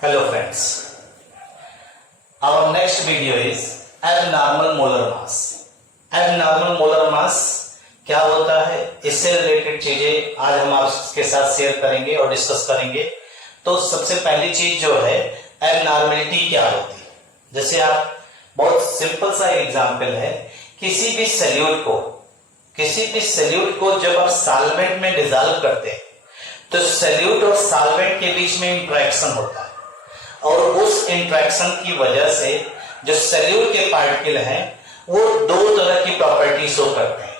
Hello friends, our next video is abnormal molar mass. Abnormal molar mass क्या होता है, इससे रिलेटेड चीजें आज हम आपके साथ शेयर करेंगे और डिस्कस करेंगे। तो सबसे पहली चीज जो है एबनॉर्मलिटी क्या होती है। जैसे आप बहुत सिंपल सा एग्जांपल है, किसी भी सॉल्यूट को जब आप सॉल्वेंट में डिसॉल्व करते हैं तो सॉल्यूट और सॉल्वेंट के बीच में इंटरेक्शन होता है और उस इंटरेक्शन की वजह से जो सॉल्यूट के पार्टिकल हैं वो दो तरह की प्रॉपर्टी शो करते हैं,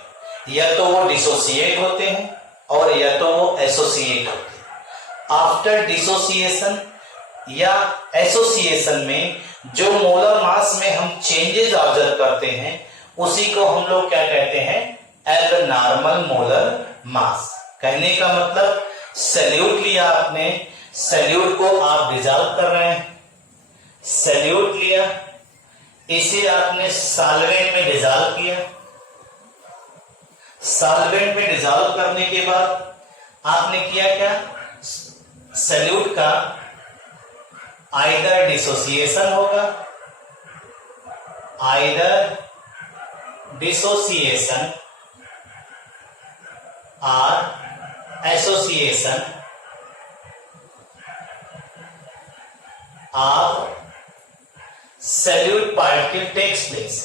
या तो वो डिसोसिएट होते हैं और या तो वो एसोसिएट होते हैं। आफ्टर डिसोसिएशन या एसोसिएशन में जो मोलर मास में हम चेंजेस ऑब्जर्व करते हैं उसी को हम लोग क्या कहते हैं, एबनॉर्मल मोलर मास। कहने का मतलब सॉल्यूट लिया आपने, सॉल्यूट को आप डिसॉल्व कर रहे हैं, सॉल्यूट लिया, इसे आपने सॉल्वेंट में डिसॉल्व किया। सॉल्वेंट में डिसॉल्व करने के बाद आपने किया क्या, सॉल्यूट का आइदर डिसोसिएशन होगा, आइदर डिसोसिएशन और association of solute particle takes place.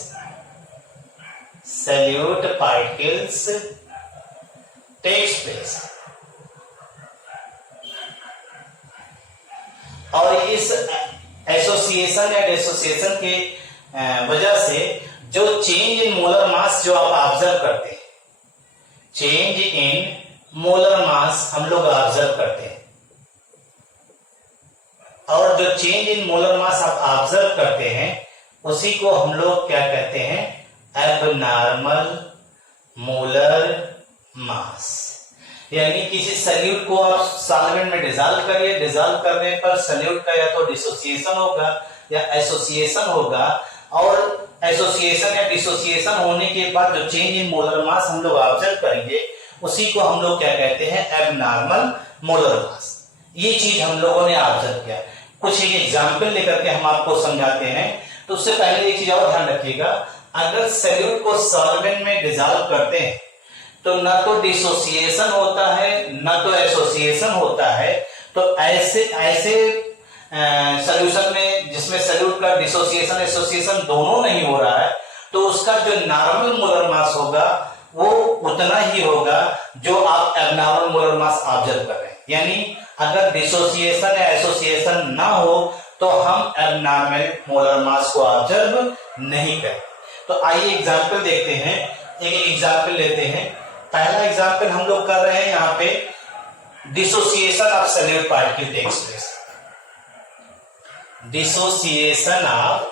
Solute particles takes place. और इस एसोसिएशन या डिसोसिएशन के वजह से जो चेंज इन मोलर मास जो आप ऑब्जर्व करते हैं, चेंज इन मोलर मास हम लोग ऑब्जर्व करते हैं, और जो चेंज इन मोलर मास आप ऑब्जर्व करते हैं उसी को हम लोग क्या कहते हैं, एबनॉर्मल मोलर मास। यानी किसी सॉल्यूट को आप सॉल्वेंट में डिसॉल्व करिए, डिसॉल्व करने पर सॉल्यूट का या तो डिसोसिएशन होगा या एसोसिएशन होगा, और एसोसिएशन या डिसोसिएशन होने के बाद जो चेंज इन मोलर मास हम लोग ऑब्जर्व करेंगे उसी को हम लोग क्या कहते हैं, एबनॉर्मल मोलर मास। ये चीज हम लोगों ने ऑब्जर्व किया। कुछ एक एग्जाम्पल लेकर के हम आपको समझाते हैं। तो उससे पहले एक चीज और ध्यान रखिएगा, अगर सॉल्यूट को सॉल्वेंट में डिसॉल्व करते हैं तो न तो डिसोसिएशन होता है न तो एसोसिएशन होता है। तो ऐसे सॉल्यूशन में जिसमें सॉल्यूट का डिसोसिएशन एसोसिएशन दोनों नहीं हो रहा है तो उसका जो नॉर्मल मोलर मास होगा वो उतना ही होगा जो आप एबनॉर्मल मोलर मास ऑब्जर्व कर रहे हैं। यानी अगर डिसोसिएशन या एसोसिएशन ना हो तो हम एबनॉर्मल मोलर मास को ऑब्जर्व नहीं करें। तो आइए एग्जांपल देखते हैं, एक एग्जांपल लेते हैं। पहला एग्जांपल हम लोग कर रहे हैं यहाँ पे, dissociation of solute particle takes place. Dissociation of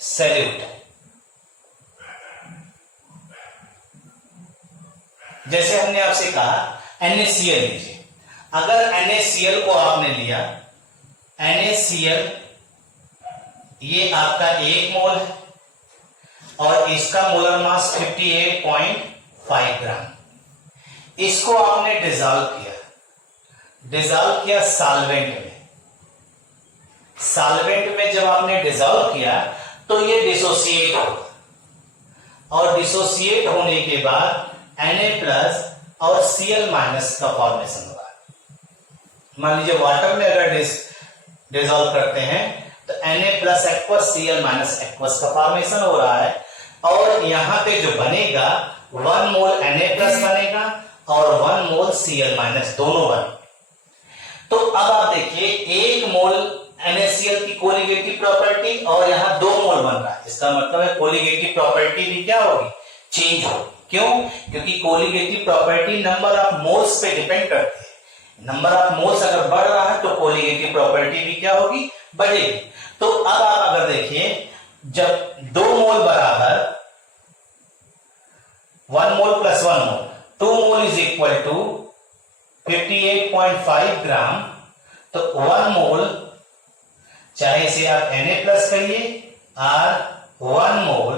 solute, जैसे हमने आपसे कहा NaCl लीजिए। अगर NaCl को आपने लिया, NaCl ये आपका 1 मोल है और इसका मोलर मास 58.5 ग्राम। इसको आपने डिसॉल्व किया सॉल्वेंट में। सॉल्वेंट में जब आपने डिसॉल्व किया तो ये डिसोसिएट होगा और डिसोसिएट होने के बाद Na+ और Cl- का फॉर्मेशन होगा। मान लीजिए वाटर में अगर डिसॉल्व करते हैं तो Na+ एक्वस Cl- एक्वस का फॉर्मेशन हो रहा है, और यहां पे जो बनेगा 1 मोल Na+ बनेगा और 1 मोल Cl- दोनों बनेंगे। तो अब आप देखिए 1 मोल NaCl की कोलिगेटिव प्रॉपर्टी और यहां 2 मोल बन रहा है, इसका मतलब है कोलिगेटिव प्रॉपर्टी भी क्या होगी, चेंज होगी। क्यों? क्योंकि colligative property number of moles पे डिपेंड करती है। नंबर ऑफ मोल्स अगर बढ़ रहा है तो कोलिगेटिव प्रॉपर्टी भी क्या होगी, बढ़ेगी। तो अब आप अगर देखिए, जब 2 मोल बराबर 1 mole plus 1 mole, 2 mole is equal to 58.5 gram, तो 1 मोल चाहे इसे आप Na+ कहिए और 1 mole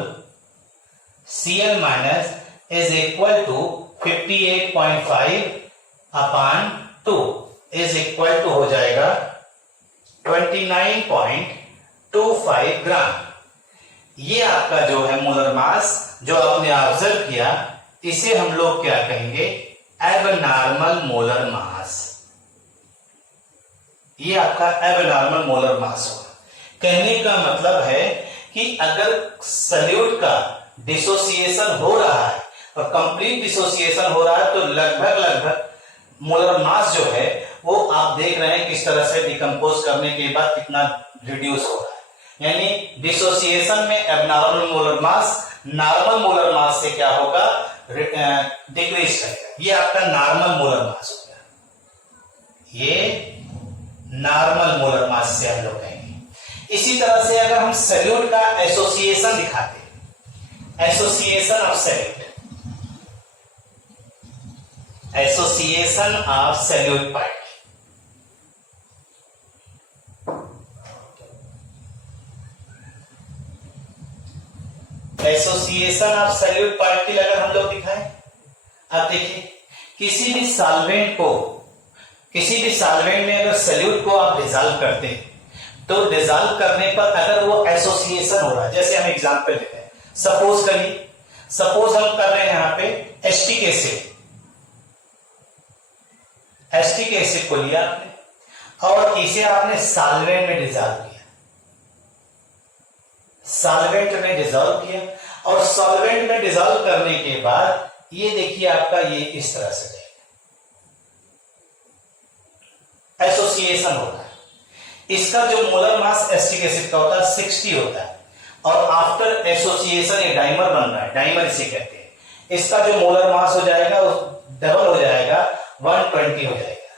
Cl- is equal to 58.5 upon 2 2 is equal to हो जाएगा 29.25 ग्राम। ये आपका जो है मोलर मास जो आपने ऑब्जर्व किया, इसे हम लोग क्या कहेंगे, एबनॉर्मल मोलर मास। ये आपका एबनॉर्मल मोलर मास होगा। कहने का मतलब है कि अगर सॉल्यूट का डिसोसिएशन हो रहा है और कंप्लीट डिसोसिएशन हो रहा है, तो लगभग मोलर मास जो है वो आप देख रहे हैं किस तरह से डिकम्पोज करने के बाद कितना रिड्यूस हो रहा है। यानी डिसोसिएशन में एबनॉर्मल मोलर मास नॉर्मल मोलर मास से क्या होगा, डिक्रीज करेगा। ये आपका नॉर्मल मोलर मास होगा। ये नॉर्मल मोलर मास से हम लोग कहेंगे। इसी तरह से अगर हम सॉल्यूट का एसोसिएशन दिखाते, association of solute, association of solute particle, association of solute particle अगर हम लोग दिखाएं, अब देखिए किसी भी सॉल्वेंट में अगर सॉल्यूट को आप डिसॉल्व करते हैं, तो डिसॉल्व करने पर अगर वो एसोसिएशन हो रहा है, जैसे हम एग्जांपल लेते हैं, सपोज हम कर रहे हैं यहां पे एस्टिक एसिड को लिया आपने और इसे आपने सॉल्वेंट में डिसॉल्व किया, और सॉल्वेंट में डिसॉल्व करने के बाद ये देखिए आपका ये इस तरह से एसोसिएशन होता है। इसका जो मोलर मास एस्टिक एसिड का होता है 60 होता है, और आफ्टर एसोसिएशन ये डाइमर बन रहा है, डाइमर इसे कहते हैं। इसका जो मोलर मास हो जाएगा डबल हो जाएगा, 120 हो जाएगा।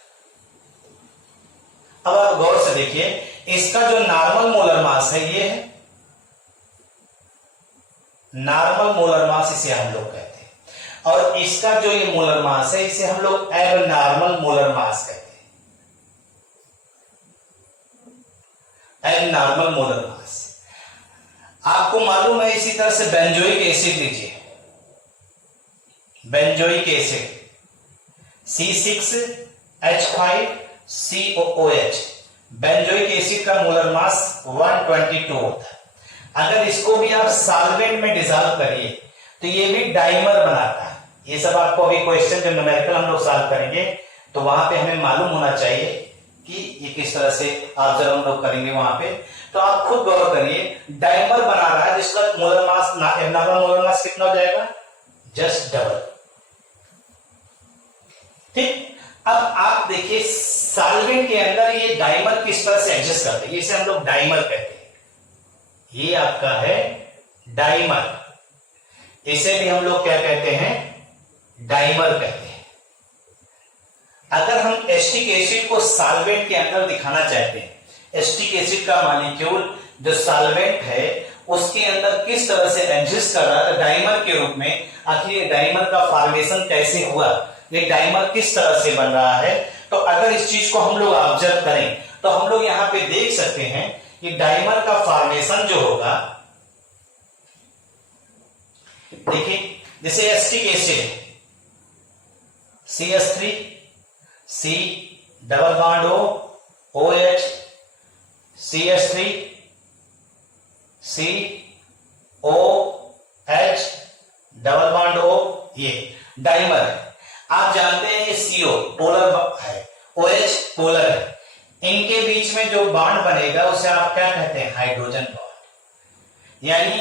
अब आप गौर से देखिए, इसका जो नॉर्मल मोलर मास है ये है नॉर्मल मोलर मास, इसे हम लोग कहते हैं, और इसका जो ये मोलर मास है इसे हम लोग एबनॉर्मल मोलर मास कहते हैं, एबनॉर्मल मोलर मास। आपको मालूम है, इसी तरह से बेंजोइक एसिड लीजिए, benzoic acid C6H5COOH, benzoic acid का मोलर मास 122 होता है। अगर इसको भी आप सॉल्वेंट में डिसॉल्व करिए तो ये भी डाइमर बनाता है। ये सब आपको अभी क्वेश्चन जो न्यूमेरिकल हम लोग सॉल्व करेंगे तो वहां पे हमें मालूम होना चाहिए कि ये किस तरह से ऑब्जर्व हम लोग करेंगे वहां पे। तो आप खुद गौर करिए, डाइमर बना रहा है जिसका मोलर मास एबनॉर्मल मोलर मास कितना हो जाएगा, जस्ट डबल। ठीक, अब आप देखिए सॉल्वेंट के अंदर ये डाइमर किस तरह से एडजस्ट करते हैं, इसे हम लोग डाइमर कहते हैं। ये आपका है डाइमर, इसे भी हम लोग क्या कहते हैं, डाइमर कहते हैं। अगर हम एस्टिक एसिड को सॉल्वेंट के अंदर दिखाना चाहते हैं, एस्टिक एसिड का मॉलिक्यूल जो सॉल्वेंट है उसके अंदर किस तरह से एडजस्ट कर रहा है डाइमर के रूप में, आखिर ये डाइमर का फॉर्मेशन कैसे हुआ, ये डाइमर किस तरह से बन रहा है। तो अगर इस चीज को हम लोग ऑब्जर्व करें तो हम लोग यहां पे देख सकते हैं कि डाइमर का फॉर्मेशन जो होगा, देखिए जैसे acetic acid CH3 C double bond OH CH3 COH double bond O, ये डाइमर है। आप जानते हैं ये CO पोलर है, OH पोलर है, इनके बीच में जो बॉन्ड बनेगा उसे आप क्या कहते हैं, हाइड्रोजन बॉन्ड। यानी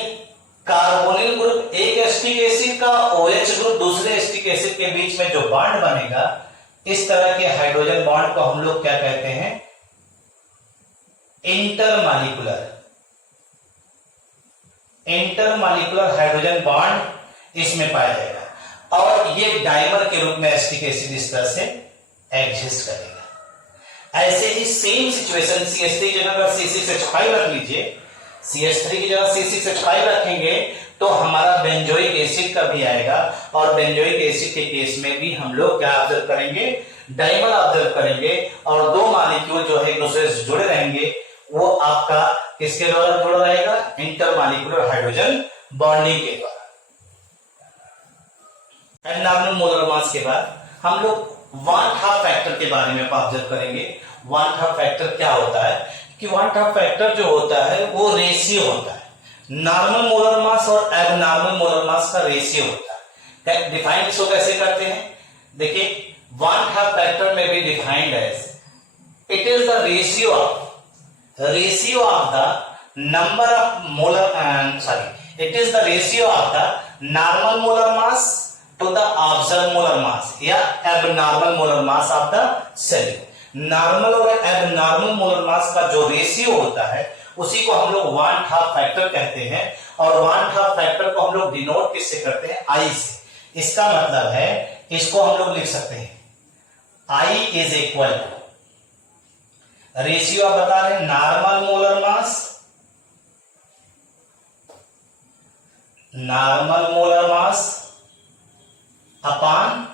कार्बोनिल ग्रुप एक एस्टिक एसिड का, OH ग्रुप दूसरे एस्टिक एसिड के बीच में जो बॉन्ड बनेगा, इस तरह के हाइड्रोजन बॉन्ड को हम लोग क्या कहते हैं, इंटरमॉलिक्यूलर हाइड्रोजन बॉन्ड इसमें पाया जाएगा, और ये डाइमर के रूप में एस्टिक एसिड इस तरह से एग्जिस्ट करेगा। ऐसे ही सेम सिचुएशन CH3 की जगह अगर C6H5 रख लीजिए, CH3 की जगह C6H5 रखेंगे तो हमारा बेंजोइक एसिड का भी आएगा, और बेंजोइक एसिड के केस में भी हम लोग क्या ऑब्जर्व करेंगे, डाइमर ऑब्जर्व करेंगे, और दो मॉलिक्यूल जो है एक दूसरे से जुड़े रहेंगे, वो आपका किसके द्वारा जुड़ा रहेगा, इंटरमॉलिक्यूलर हाइड्रोजन बॉन्डिंग के द्वारा। एबनॉर्मल मोलर मास के बाद हम लोग वांट हाफ फैक्टर के बारे में आप ऑब्जर्व करेंगे। वांट हाफ फैक्टर क्या होता है कि वांट हाफ फैक्टर जो होता है वो रेशियो होता है, नॉर्मल मोलर मास और एबनॉर्मल मोलर मास का रेशियो होता है। डिफाइन इसको कैसे करते हैं, देखिए वांट हाफ फैक्टर में भी defined as it is the ratio of the number of molar it is the ratio of the normal molar mass to the observed molar mass या abnormal molar mass of the solute। Normal और abnormal molar मास का जो ratio होता है उसी को हम लोग वांट हाफ फैक्टर कहते हैं। और वांट हाफ फैक्टर को हम लोग डिनोट किससे करते हैं, आई से। इसका मतलब है इसको हम लोग लिख सकते हैं I is equal to ratio आप बता रहे हैं normal molar mass upon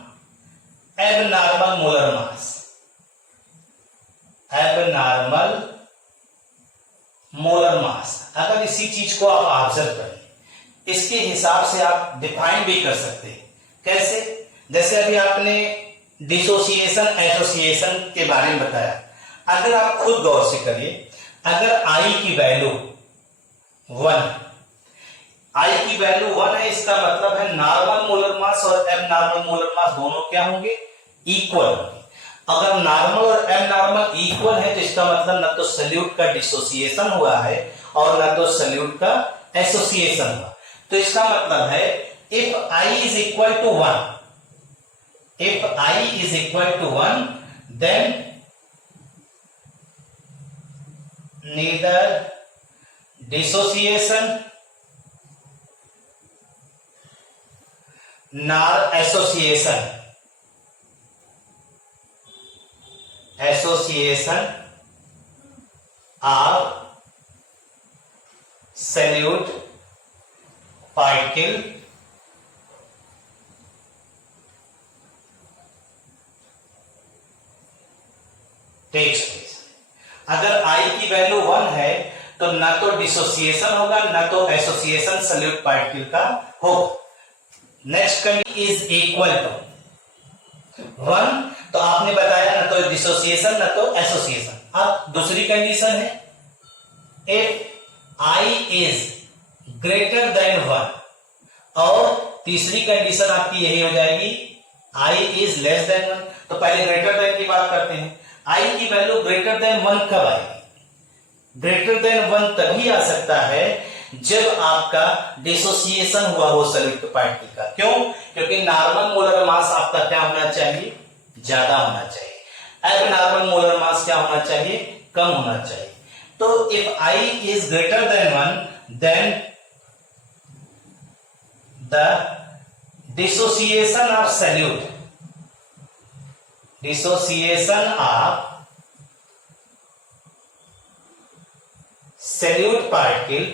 abnormal molar mass. अगर इसी चीज को आप ऑब्जर्व करें, इसके हिसाब से आप डिफाइन भी कर सकते हैं। कैसे, जैसे अभी आपने डिसोसिएशन एसोसिएशन के बारे में बताया। अगर आप खुद गौर से करिए, अगर I की वैल्यू 1 है, इसका मतलब है नॉर्मल मोलर मास और एबनॉर्मल मोलर मास दोनों क्या होंगे, इक्वल होंगे। अगर नॉर्मल और एबनॉर्मल इक्वल है तो इसका मतलब ना तो सल्यूट का डिसोसिएशन हुआ है और ना तो सल्यूट का एसोसिएशन हुआ। तो इसका मतलब है if I is equal to 1 then neither dissociation nor association of solute particle takes place। अगर I की वैल्यू 1 है तो ना तो डिसोसिएशन होगा ना तो एसोसिएशन सल्यूट पार्टिकल का होगा। Next condition is equal to 1, तो आपने बताया ना तो डिसोसिएशन ना तो एसोसिएशन। अब दूसरी कंडीशन है if I is greater than 1 और तीसरी कंडीशन आपकी यही हो जाएगी I इज लेस देन 1। तो पहले ग्रेटर देन की बात करते हैं। I की वैल्यू ग्रेटर देन 1 कब आएगी, ग्रेटर देन 1 तभी आ सकता है जब आपका डिसोसिएशन हुआ हो सल्यूट पार्टिकल का। क्यों, क्योंकि नॉर्मल मोलर मास आपका क्या होना चाहिए, ज्यादा होना चाहिए। एबनॉर्मल मोलर मास क्या होना चाहिए, कम होना चाहिए। तो if I is greater than 1 then the dissociation of solute particle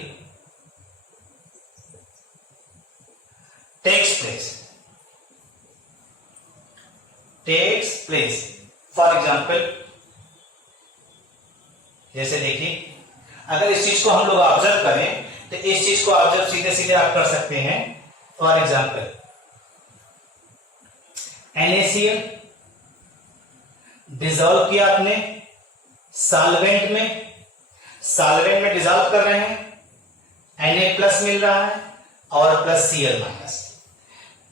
takes place। For example जैसे देखिए, अगर इस चीज को हम लोग ऑब्जर्व करें तो इस चीज को ऑब्जर्व सीधे सीधे आप कर सकते हैं। फॉर एग्जाम्पल NaCl डिसॉल्व किया आपने सॉल्वेंट में डिसॉल्व कर रहे हैं, Na+ मिल रहा है और प्लस Cl-।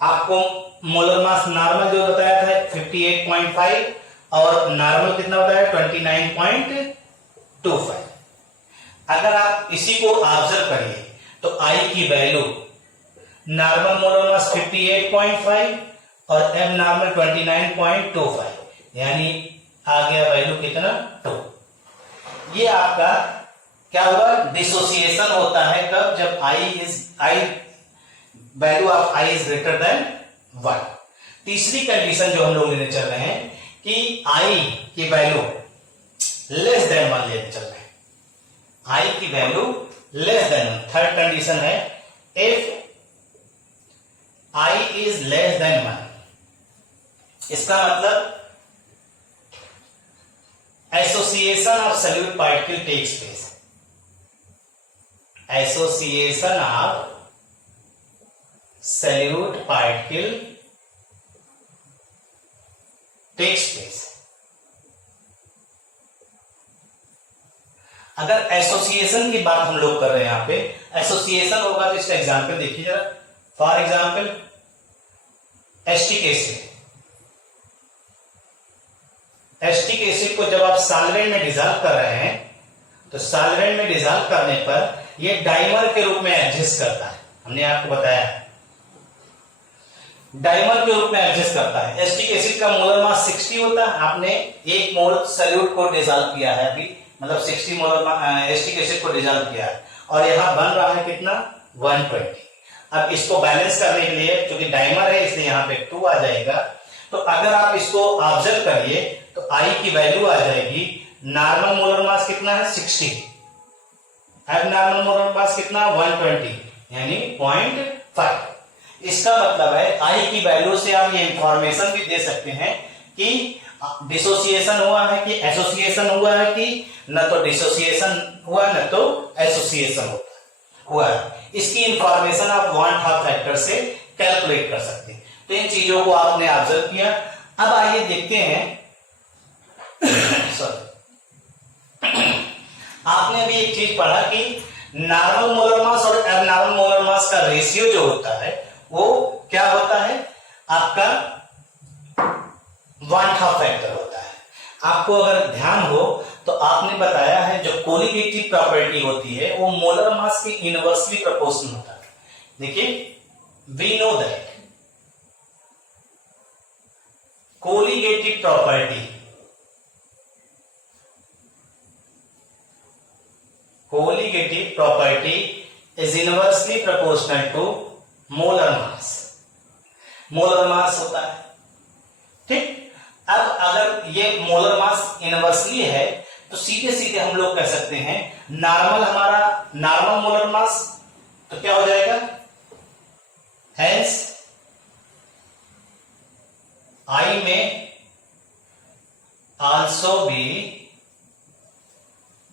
आपको मोलर मास नॉर्मल जो बताया था 58.5 और नॉर्मल कितना बताया 29.25। अगर आप इसी को ऑब्जर्व करिए तो I की वैल्यू नॉर्मल मोलर मास 58.5 और एब नॉर्मल 29.25, यानी आ गया वैल्यू कितना 2। ये आपका क्या हुआ, डिसोसिएशन होता है कब, जब value of I is greater than 1। तीसरी कंडीशन जो हम लोग लेने चल रहे हैं कि I की वैल्यू लेस देन 1 लेने चल रहे हैं, I की value less than 1। Third condition है if I is less than 1, इसका मतलब association of solute particle takes place. Association of solute particle takes place. अगर एसोसिएशन की बात हम लोग कर रहे हैं, यहां पे एसोसिएशन होगा तो इसका एग्जांपल देखिए जरा। For example acetic acid, acetic acid को जब आप सॉल्वेंट में डिजॉल्व कर रहे हैं तो सॉल्वेंट में डिजॉल्व करने पर ये डाइमर के रूप में एग्जिस्ट करता है। हमने आपको बताया डाइमर के रूप में एग्जिस्ट करता है। एस्टिक एसिड का मोलर मास 60 होता है। आपने 1 मोल सॉल्यूट को डिजॉल्व किया है अभी, मतलब 60 मोलर एस्टिक एसिड को डिजॉल्व किया है और यहां बन रहा है कितना 120। अब इसको बैलेंस करने के लिए, क्योंकि डाइमर है इसलिए यहां पे 2 आ जाएगा। तो अगर आप इसको ऑब्जर्व करिए तो आई की वैल्यू आ जाएगी, नॉर्मल मोलर मास कितना है 60, अब नॉर्मल मोलर मास कितना 120 यानी 0.5। इसका मतलब है आई की वैल्यू से आप ये इंफॉर्मेशन भी दे सकते हैं कि डिसोसिएशन हुआ है कि एसोसिएशन हुआ है, कि न तो डिसोसिएशन हुआ न तो एसोसिएशन हुआ है। इसकी इंफॉर्मेशन आप वन हाफ फैक्टर से कैलकुलेट कर सकते हैं। तो इन चीजों को आपने ऑब्जर्व किया। अब आइए देखते हैं सॉरी आपने अभी एक चीज पढ़ा कि नॉर्मल मोलर मास और एबनॉर्मल मोलर मास का रेशियो जो होता है वो क्या होता है, आपका 1/2 फैक्टर होता है। आपको अगर ध्यान हो तो आपने बताया है जो कोलिगेटिव प्रॉपर्टी होती है वो मोलर मास के इनवर्सली प्रोपोर्शनल होता है। देखिए we know that colligative property is inversely proportional to molar mass। Molar mass होता है, ठीक। अब अगर ये मोलर मास इनवर्सली है तो सीधे सीधे हम लोग कह सकते हैं नॉर्मल मोलर मास तो क्या हो जाएगा, हेंस आई में also be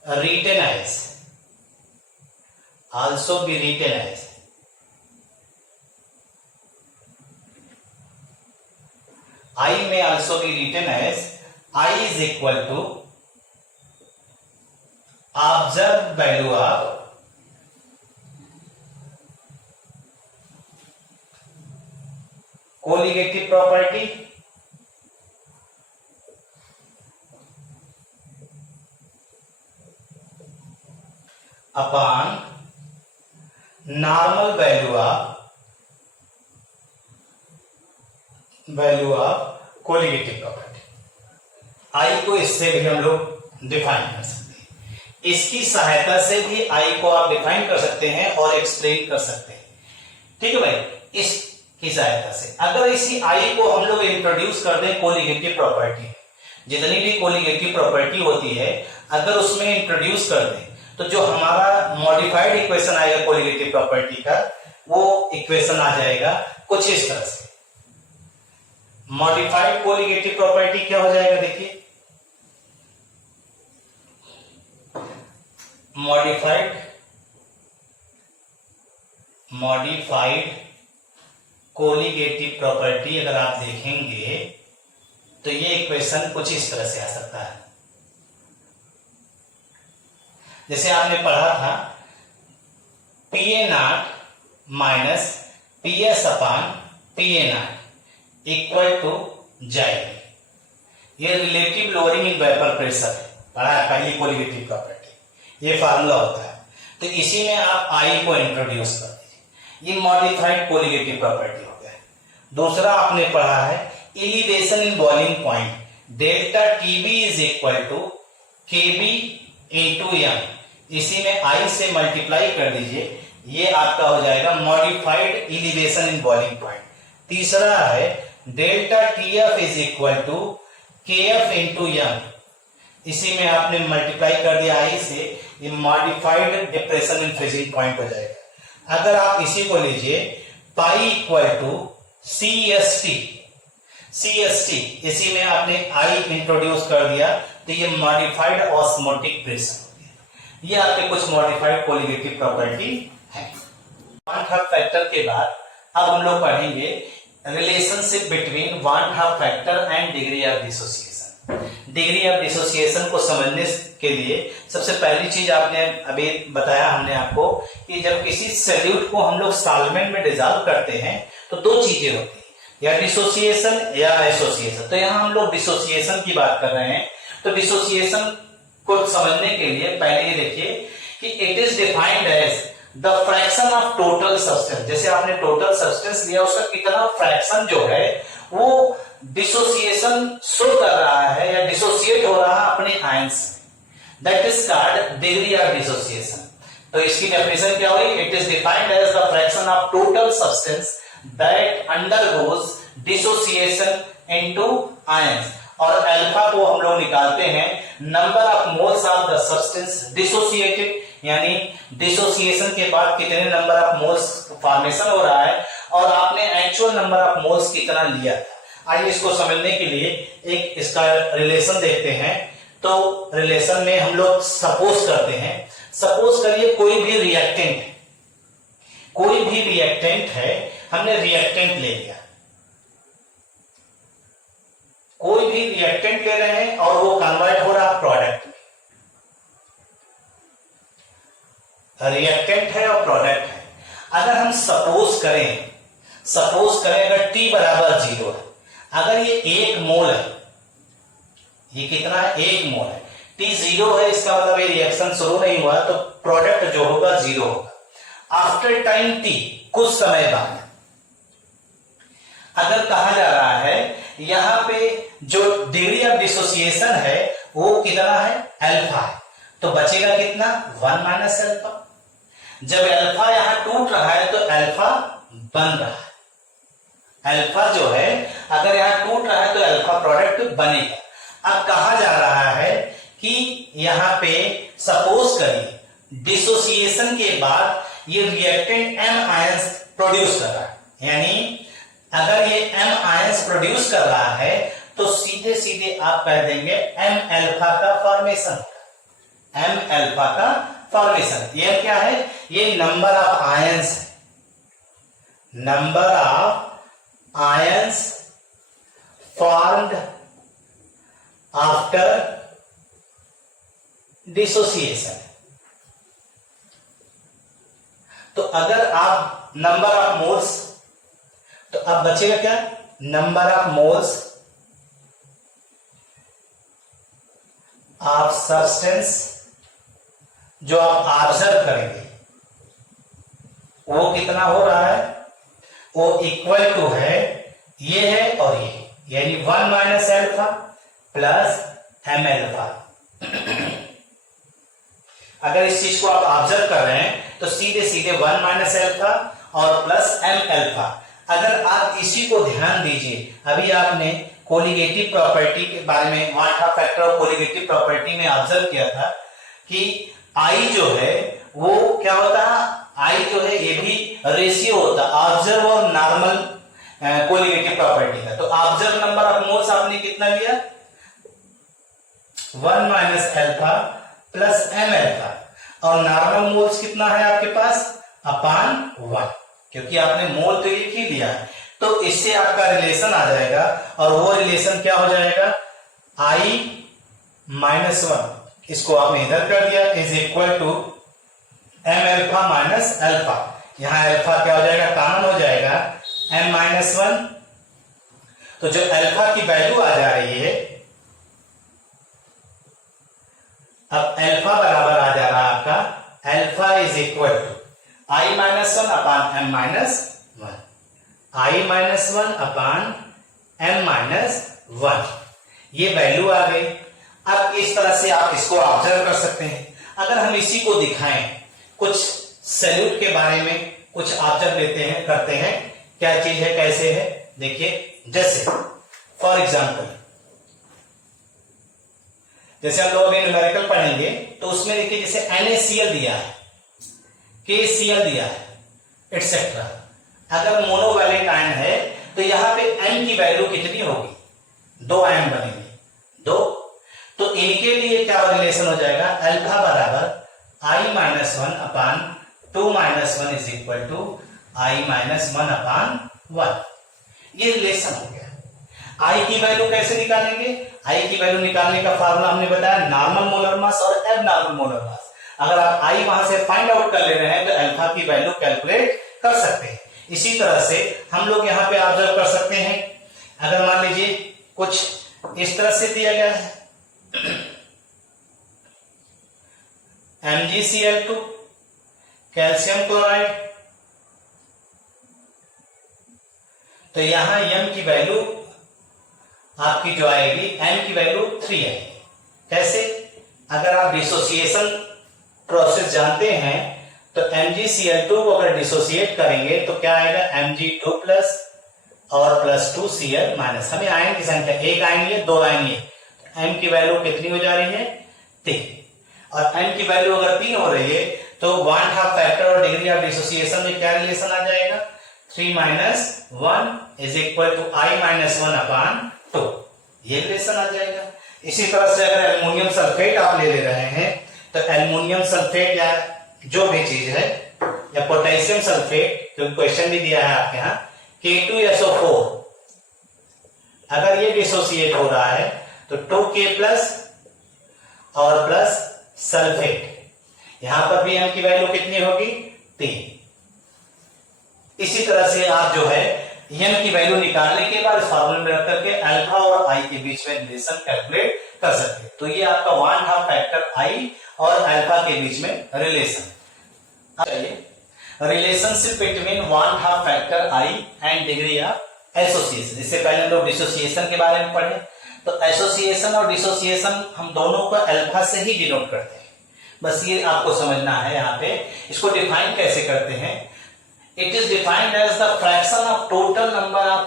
written as I may also be written as I is equal to observed value of colligative property upon normal value of colligative property. I को इससे भी हम लोग डिफाइन कर सकते हैं। इसकी सहायता से भी आई को आप डिफाइन कर सकते हैं और एक्सप्लेन कर सकते हैं, ठीक है भाई। इसकी सहायता से अगर इसी आई को हम लोग इंट्रोड्यूस कर दें कोलिगेटिव प्रॉपर्टी, जितनी भी कोलिगेटिव प्रॉपर्टी होती है अगर उसमें इंट्रोड्यूस कर दें तो जो हमारा मॉडिफाइड इक्वेशन आएगा कोलिगेटिव प्रॉपर्टी का वो इक्वेशन आ जाएगा कुछ इस तरह से। मॉडिफाइड कोलिगेटिव प्रॉपर्टी क्या हो जाएगा, देखिए मॉडिफाइड कोलिगेटिव प्रॉपर्टी अगर आप देखेंगे तो ये इक्वेशन कुछ इस तरह से आ सकता है। जैसे आपने पढ़ा था PA0 minus PS upon PA0 equal to जाएगी। ये relative lowering in vapour pressure है, पढ़ा है पहली कोलिगेटिव प्रॉपर्टी, ये फार्मूला होता है। तो इसी में आप आई को इंट्रोड्यूस कर दीजिए, ये मॉडिफाइड कोलिगेटिव प्रॉपर्टी हो गया। दूसरा आपने पढ़ा है elevation in boiling point, delta TB is equal to KB into M, इसी में आई से मल्टीप्लाई कर दीजिए, ये आपका हो जाएगा modified elevation in boiling point. तीसरा है delta TF is equal to KF into M, इसी में आपने मल्टीप्लाई कर दिया आई से, ये modified depression in freezing point हो जाएगा। अगर आप इसी को लीजिए पाई इक्वल टू सीएसटी, इसी में आपने आई इंट्रोड्यूस कर दिया तो ये मॉडिफाइड ऑस्मोटिक प्रेशर हो गया। ये आपके कुछ मॉडिफाइड कोलिगेटिव प्रॉपर्टी है। 1/2 फैक्टर के बाद अब हम लोग पढ़ेंगे relationship between one half factor and degree of dissociation. Degree of dissociation को समझने के लिए सबसे पहली चीज आपने अभी बताया हमने आपको कि जब किसी सॉल्यूट को हम लोग सॉल्वेंट में डिसॉल्व करते हैं तो दो चीजें होती है, या डिसोसिएशन या एसोसिएशन। तो यहाँ हम लोग डिसोसिएशन की बात कर रहे हैं। तो डिसोसिएशन को समझने के लिए पहले ये देखिए कि it is defined as the fraction of total substance. जैसे आपने टोटल सब्सटेंस लिया, उसका कितना फ्रैक्शन जो है वो डिसोसिएशन शो कर रहा है या डिसोसिएट हो रहा है अपने आयंस में, that is called degree of dissociation. तो इसकी डेफिनेशन क्या हुई? It is defined as the fraction of total substance that undergoes dissociation into ions। और अल्फा को हम लोग निकालते हैं number of moles of the substance dissociated, यानी डिसोसिएशन के बाद कितने नंबर ऑफ मोल्स फॉर्मेशन हो रहा है और आपने एक्चुअल नंबर ऑफ मोल्स कितना लिया था। आइए इसको समझने के लिए एक इसका रिलेशन देखते हैं। तो रिलेशन में हम लोग सपोज करते हैं, सपोज करिए कोई भी रिएक्टेंट है, कोई भी रिएक्टेंट है, हमने रिएक्टेंट ले लिया, कोई भी रिएक्टेंट ले रहे हैं और वो कन्वर्ट हो रहा प्रोडक्ट में। रिएक्टेंट है और प्रोडक्ट है। अगर हम सपोज करें अगर T बराबर 0 है, अगर ये 1 मोल है, ये कितना है? 1 मोल है, T 0 है, इसका मतलब ये रिएक्शन शुरू नहीं हुआ तो प्रोडक्ट जो होगा 0 होगा। आफ्टर टाइम T, कुछ समय बाद अगर कहा जा रहा है यहां पे जो डिग्री ऑफ डिसोसिएशन है वो कितना है? अल्फा है, तो बचेगा कितना? 1 माइनस अल्फा। जब अल्फा यहां टूट रहा है तो अल्फा बन रहा है। अल्फा जो है अगर यहां टूट रहा है तो अल्फा प्रोडक्ट बनेगा। अब कहा जा रहा है कि यहां पे सपोज करिए डिसोसिएशन के बाद ये रिएक्टेंट M आयंस प्रोड्यूस कर रहा है, यानी अगर ये M आयंस प्रोड्यूस कर रहा है तो सीधे सीधे आप कह देंगे M अल्फा का फॉर्मेशन। M अल्फा का फॉर्मेशन ये क्या है? ये नंबर ऑफ आयंस है, number of ions formed after dissociation. तो अगर आप नंबर ऑफ मोल्स, तो अब बचेगा क्या? Number of moles of substance जो आप ऑब्जर्व करेंगे वो कितना हो रहा है? वो इक्वल टू है, ये है और ये, यानी 1 minus alpha plus M alpha. अगर इस चीज को आप ऑब्जर्व कर रहे हैं तो सीधे सीधे 1 माइनस अल्फा और प्लस M अल्फा। अगर आप इसी को ध्यान दीजिए, अभी आपने कोलिगेटिव प्रॉपर्टी के बारे में, one half factor of colligative property में ऑब्जर्व किया था कि I जो है वो क्या होता है? I जो है ये भी रेशियो होता है ऑब्जर्व और नॉर्मल कोलिगेटिव प्रॉपर्टी का। तो ऑब्जर्व नंबर ऑफ मोल्स आपने कितना लिया? 1 minus alpha plus M alpha, और नॉर्मल मोल्स कितना है आपके पास? अपॉन 1, क्योंकि आपने मोल तो एक ही लिया है। तो इससे आपका रिलेशन आ जाएगा और वो रिलेशन क्या हो जाएगा? I माइनस 1, इसको आपने इधर कर दिया, is equal to M alpha minus alpha. यहां अल्फा क्या हो जाएगा? कॉमन हो जाएगा, M माइनस 1। तो जो अल्फा की वैल्यू आ जा रही है, अब अल्फा बराबर आ जा रहा है आपका, alpha is equal to I minus 1 upon M minus 1, I minus 1 upon M minus 1, ये वैल्यू आ गई। अब इस तरह से आप इसको ऑब्जर्व कर सकते हैं। अगर हम इसी को दिखाएं, कुछ सॉल्यूट के बारे में कुछ ऑब्जर्व लेते हैं, करते हैं, क्या चीज है, कैसे है, देखिए। जैसे फॉर एग्जाम्पल, जैसे हम लोग अभी न्यूमेरिकल पढ़ेंगे तो उसमें देखिए जैसे NaCl दिया है, KCl दिया है, एटसेट्रा। अगर मोनोवैलेंट आयन है तो यहां पे M की वैल्यू कितनी होगी? 2 आयन बनेंगे, 2। तो इनके लिए क्या रिलेशन हो जाएगा? अल्फा बराबर I minus 1 upon 2 minus 1 is equal to I minus 1 upon 1। ये रिलेशन हो गया। आई की वैल्यू कैसे निकालेंगे? आई की वैल्यू निकालने का फार्मूला हमने बताया नॉर्मल मोलर मास और एबनॉर्मल मोलर मास। अगर आप आई वहां से फाइंड आउट कर ले रहे हैं तो अल्फा की वैल्यू कैलकुलेट कर सकते हैं। इसी तरह से हम लोग यहाँ पे ऑब्जर्व कर सकते हैं, अगर मान लीजिए कुछ इस तरह से दिया गया है MgCl2 कैल्शियम क्लोराइड, तो यहां m की वैल्यू आपकी जो आएगी m की वैल्यू 3 आएगी। कैसे? अगर आप डिसोसिएशन प्रोसेस जानते हैं तो MgCl2 को अगर डिसोसिएट करेंगे तो क्या आएगा Mg2 प्लस और प्लस 2Cl माइनस। हमें आयन की संख्या एक आयन है, दो आयन है, m की वैल्यू कितनी हो जा रही है? 3। और m की वैल्यू अगर 3 हो रही है तो 1/2 फैक्टर और डिग्री ऑफ डिसोसिएशन में क्या रिलेशन आ जाएगा? 3 - 1 इज इक्वल टू I - 1/2, ये रिलेशन आ जाएगा। इसी तरह से अगर एल्युमिनियम सल्फेट आप ले रहे हैं तो एल्युमिनियम सल्फेट या जो भी चीज है या पोटेशियम सल्फेट, क्योंकि क्वेश्चन भी दिया है आपके यहाँ K2SO4, अगर ये डिसोसिएट हो रहा है तो 2K प्लस और प्लस सल्फेट, यहां पर भी m की वैल्यू कितनी होगी? 3। इसी तरह से आप जो है m की वैल्यू निकालने के बाद इस फार्मूले में रख करके अल्फा और I के बीच में रिलेशन कैलकुलेट कर सकते हैं। तो ये आपका 1/2 फैक्टर I और अल्फा के बीच में relation. Relationship between 1/2 factor I and degree of association. इससे पहले हम लोग डिसोसिएशन के बारे में पढ़े, तो एसोसिएशन और डिसोसिएशन हम दोनों को अल्फा से ही डिनोट करते हैं। बस ये आपको समझना है। यहाँ पे इसको डिफाइन कैसे करते हैं? It is defined as the fraction of total number of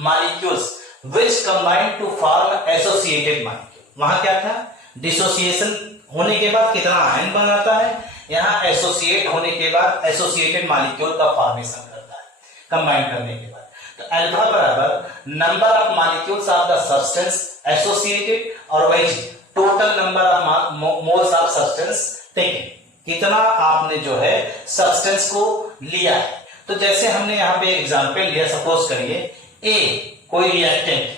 molecules which combine to form associated molecule. वहां क्या था? डिसोसिएशन होने के बाद कितना आयन बनाता है, यहाँ एसोसिएट होने के बाद एसोसिएटेड मॉलिक्यूल का फॉर्मेशन करता है कंबाइन करने के बाद। तो अल्फा बराबर number of molecules of the substance associated और वही total number of moles of substance taken, कितना आपने जो है सब्सटेंस को लिया है। तो जैसे हमने यहाँ पे एग्जांपल लिया, सपोज करिए ए कोई रिएक्टेंट,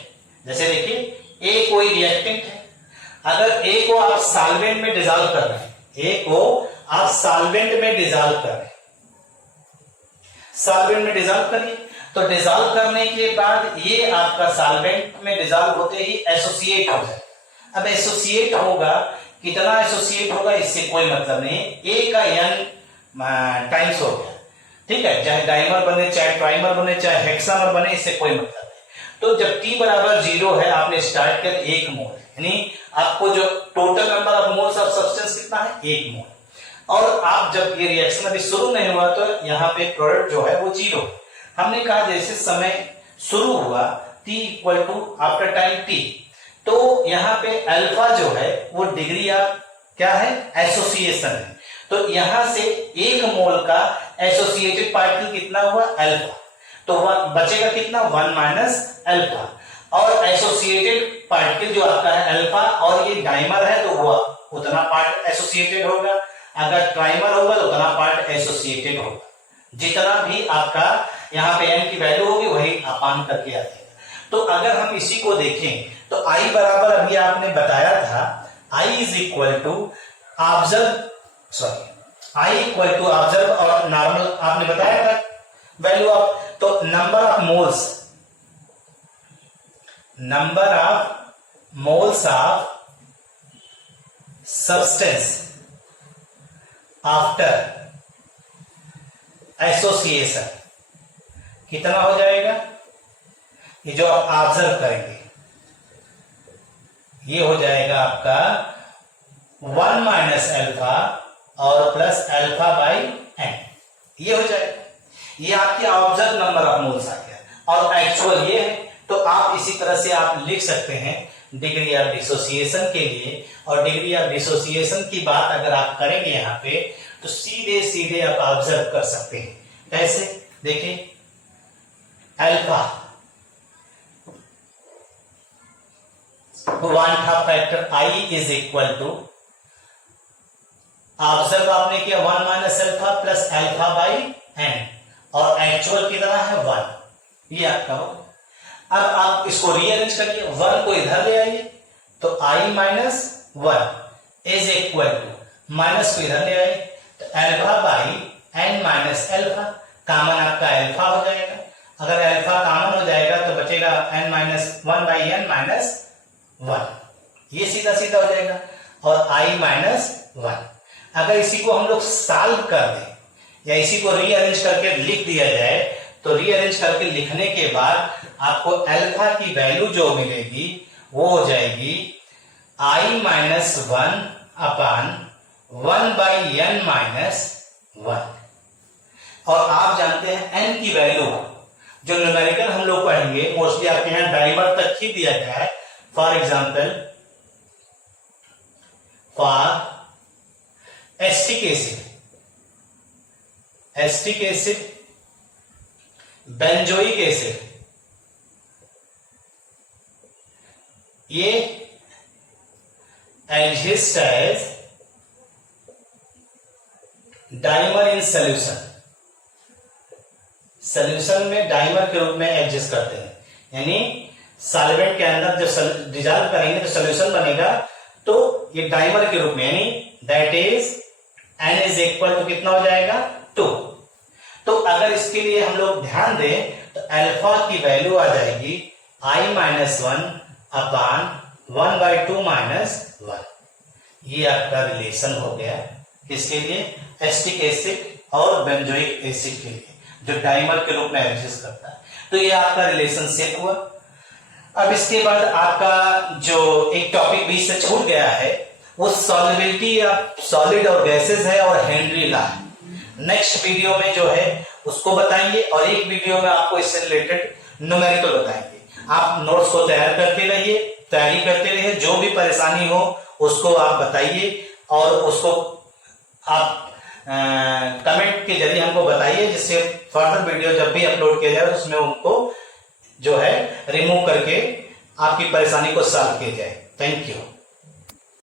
जैसे देखिए ए कोई रिएक्टेंट है, अगर ए को आप सॉल्वेंट में डिसॉल्व कर रहे हैं, ए को आप सॉल्वेंट में डिसॉल्व कर रहे हैं, सॉल्वेंट में डिसॉल्व करिए, तो डिसॉल्व करने के बाद ये आपका सॉल्वेंट में डिसॉल्व होते ही एसोसिएट हो जाए। अब एसोसिएट होगा, कितना एसोसिएट होगा इससे कोई मतलब नहीं है, ए का n टाइम्स हो गया, ठीक है, चाहे डाइमर बने चाहे ट्राइमर बने चाहे हेक्सामर बने, इससे कोई मतलब नहीं। तो जब t बराबर 0 है, आपने स्टार्ट कर 1 मोल, यानी आपको जो total number of moles of substance कितना है? 1 मोल। और आप जब ये रिएक्शन अभी शुरू नहीं हुआ तो यहाँ पे प्रोडक्ट जो है वो 0। हमने कहा जैसे समय शुरू हुआ t equal to after time t, तो यहाँ पे अल्फा जो है वो डिग्री ऑफ क्या है? एसोसिएशन है। तो यहां से 1 मोल का एसोसिएटेड पार्टिकल कितना हुआ? अल्फा। तो बचेगा कितना? 1 माइनस अल्फा। और एसोसिएटेड पार्टिकल जो आपका है अल्फा, और ये डाइमर है तो वो उतना पार्ट एसोसिएटेड होगा, अगर ट्राइमर होगा तो उतना पार्ट एसोसिएटेड होगा। जितना भी आपका यहाँ पे n की वैल्यू होगी वही अपान करके आ जाएगा। तो अगर हम इसी को देखें तो I बराबर अभी आपने बताया था I is equal to observe, sorry I equal to observe और नॉर्मल आपने बताया था वैल्यू ऑफ, तो number of moles of substance after association कितना हो जाएगा? ये जो आप ऑब्जर्व करेंगे ये हो जाएगा आपका 1 माइनस अल्फा और प्लस अल्फा बाई n, ये हो जाएगा। ये आपकी ऑब्जर्व नंबर ऑफ मोल्स आ गया और एक्चुअल ये है। तो आप इसी तरह से आप लिख सकते हैं डिग्री ऑफ डिसोसिएशन के लिए, और डिग्री ऑफ डिसोसिएशन की बात अगर आप करेंगे यहाँ पे तो सीधे आप ऑब्जर्व कर सकते हैं। कैसे? देखिए alpha 1/2 factor I is equal to, observe आपने किया 1 minus alpha plus alpha by n, और एक्चुअल कितना है 1, ये आपका होगा। अब आप इसको रीअरेंज करिए, 1 को इधर ले आइए तो i minus 1 is equal to, minus को इधर ले आइए तो alpha by n minus alpha, common आपका अल्फा हो जाएगा। अगर अल्फा कॉमन हो जाएगा तो बचेगा n minus 1 by n minus 1, ये सीधा सीधा हो जाएगा, और i माइनस 1। अगर इसी को हम लोग सॉल्व कर दें या इसी को रीअरेंज करके लिख दिया जाए तो रीअरेंज करके लिखने के बाद आपको अल्फा की वैल्यू जो मिलेगी वो हो जाएगी i minus 1 upon 1 by n minus 1। और आप जानते हैं n की वैल्यू जो न्यूमेरिकल हम लोग पढ़ेंगे मोस्टली आपके यहाँ डाइवर तक ही दिया गया है। For example for acetic acid, benzoic acid, ये exist as dimer in solution में डाइमर के रूप में एग्जिस्ट करते हैं, यानी सॉल्वेंट के अंदर जब डिजॉल्व करेंगे तो सॉल्यूशन बनेगा तो ये डाइमर के रूप में, यानी that is n is equal to कितना हो जाएगा 2। तो अगर इसके लिए हम लोग ध्यान दें तो अल्फा की वैल्यू आ जाएगी i minus 1 upon 1 by 2 minus 1। ये आपका रिलेशन हो गया किसके लिए, एस्टिक एसिड और बेंजोइक एसिड के लिए जो डाइमर के रूप में एग्जिस्ट करता है। तो ये आपका रिलेशनशिप हुआ। अब इसके बाद आपका जो एक टॉपिक बीच से छूट गया है वो सॉल्युबिलिटी ऑफ सॉलिड और गैसेस है और हेनरी लॉ है। नेक्स्ट वीडियो में जो है उसको बताएंगे और एक वीडियो में आपको इससे रिलेटेड न्यूमेरिकल बताएंगे। आप नोट्स को तैयारी करते रहिए, जो भी परेशानी हो उसको आप बताइए और उसको आप कमेंट के जरिए हमको बताइए, जिससे फर्दर वीडियो जब भी अपलोड किया जाए उसमें उनको जो है रिमूव करके आपकी परेशानी को सॉल्व किया जाए। Thank you.